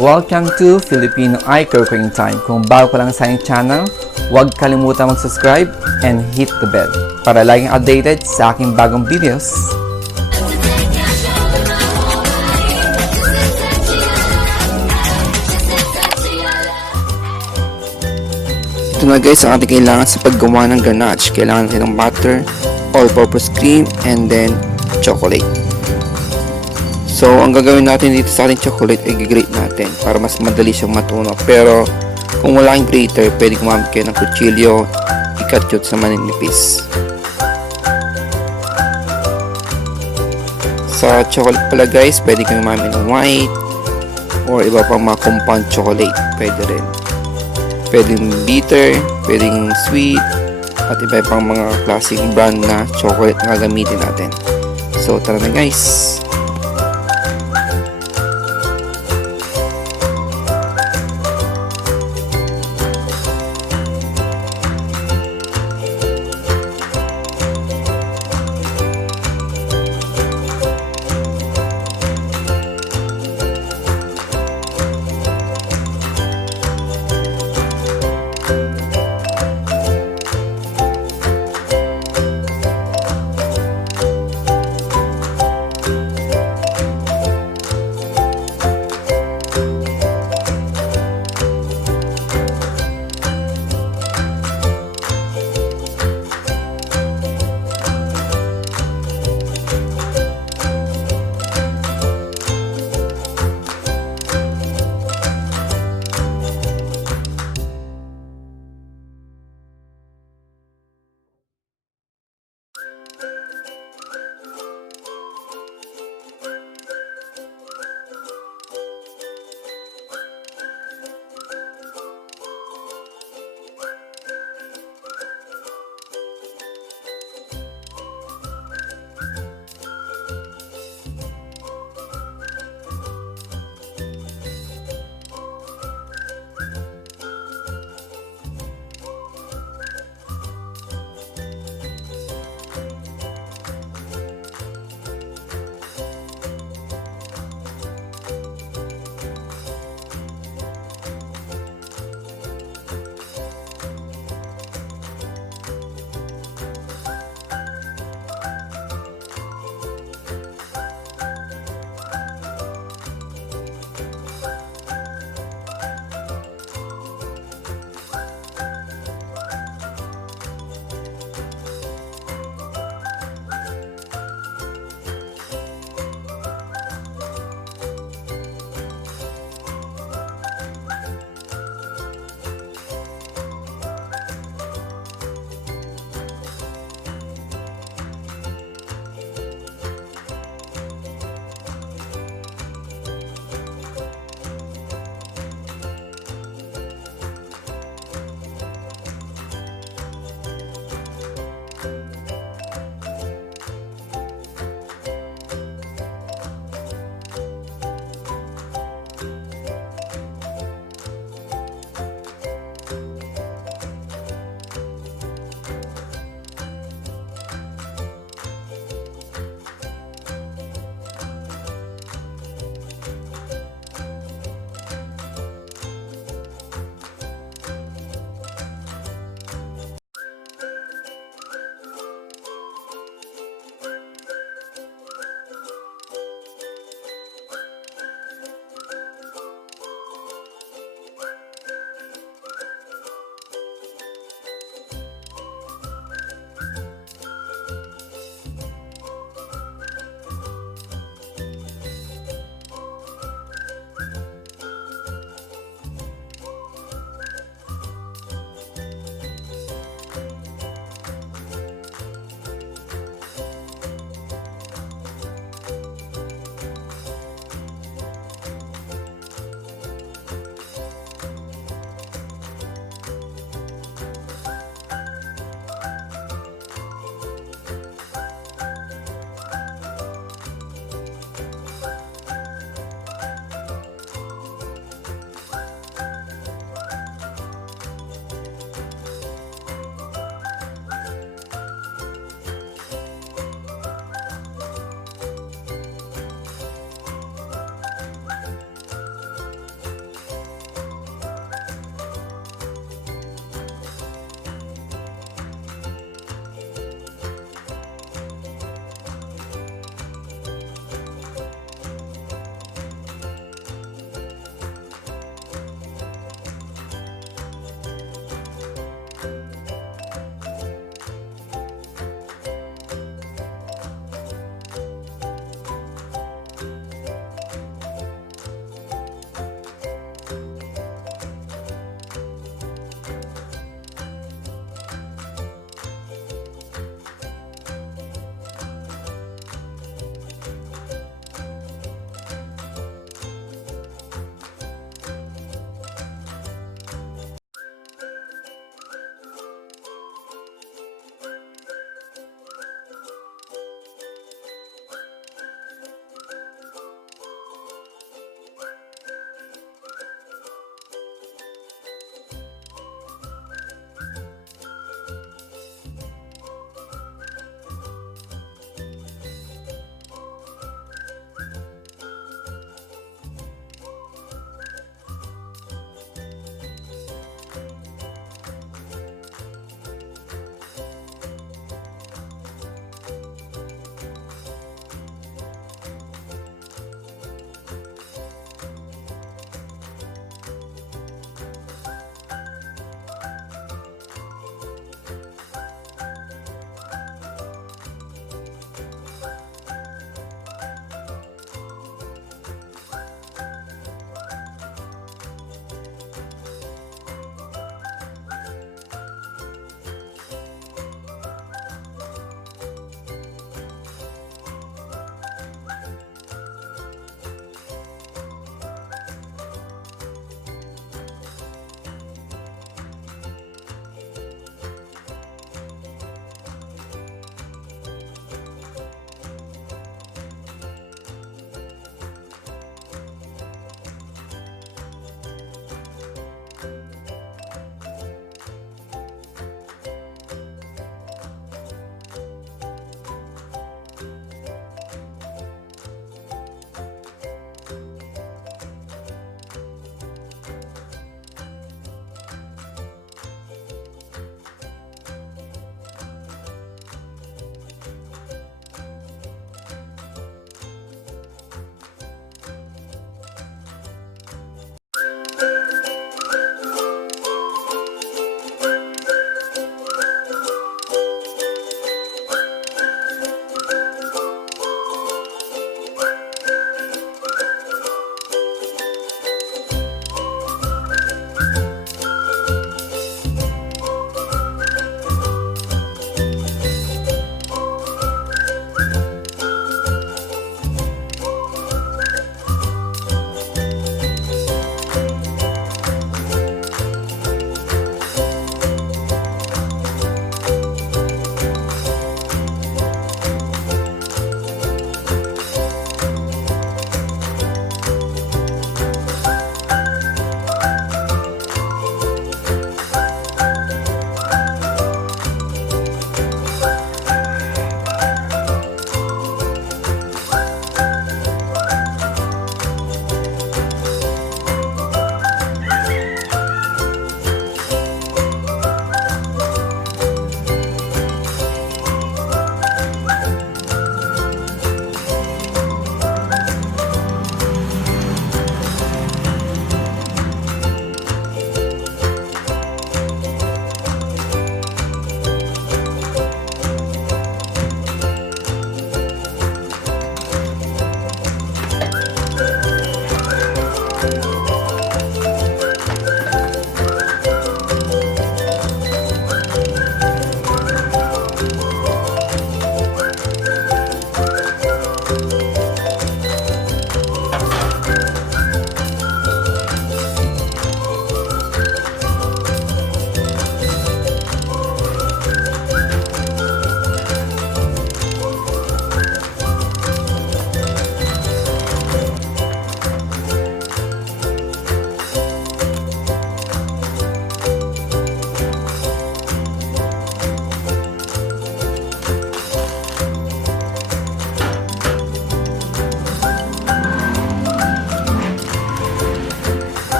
Welcome to Filipino Icon Cooking Time. Kung bago ka lang sa aking channel, huwag kalimutan mag-subscribe and hit the bell para laging updated sa aking bagong videos. Ito na guys ang ating kailangan sa paggawa ng ganache. Kailangan natin ng butter, all-purpose cream, and then chocolate. So, ang gagawin natin dito sa ating chocolate ay i-grate natin para mas madali siyang matunaw. Pero, kung wala kang grater, pwede gumamit kayo ng kutsilyo, i-cut yun sa maninipis. Sa chocolate pala guys, pwede kayo gumamit ng white or iba pang mga compound chocolate. Pwede rin. Pwedeng bitter, pwedeng sweet, at iba pang mga classic brand na chocolate na gagamitin natin. So, tara na guys!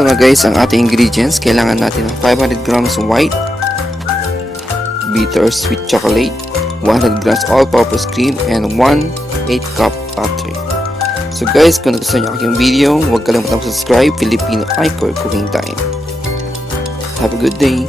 ito na guys ang ating ingredients. Kailangan natin ng 500 grams white, bitter sweet chocolate, 100 grams all-purpose cream, and 1/8 cup butter. So guys, kung nagustuhan niyo aking video, huwag kalimutan subscribe. Filipino Icor Cooking Time. Have a good day!